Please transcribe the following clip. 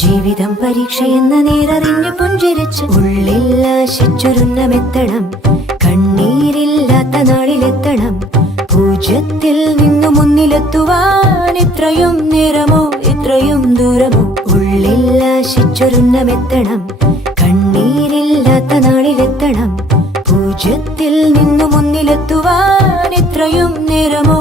ജീവിതം പരീക്ഷയെന്ന നേരറിഞ്ഞു പുഞ്ചിരിച്ച് ഉള്ളിൽ ആശിച്ചൊരുന്നമെത്തണം. കണ്ണീരില്ലാത്ത നാളിലെത്തണം. പൂജ്യത്തിൽ നിന്നു മുന്നിലെത്തുവാൻ ഇത്രയും നേരമോ ഇത്രയും ദൂരമോ? ഉള്ളിൽ ആശിച്ചൊരുന്നമെത്തണം. കണ്ണീരില്ലാത്ത നാളിലെത്തണം. പൂജ്യത്തിൽ നിന്നു മുന്നിലെത്തുവാൻ ഇത്രയും നേരമോ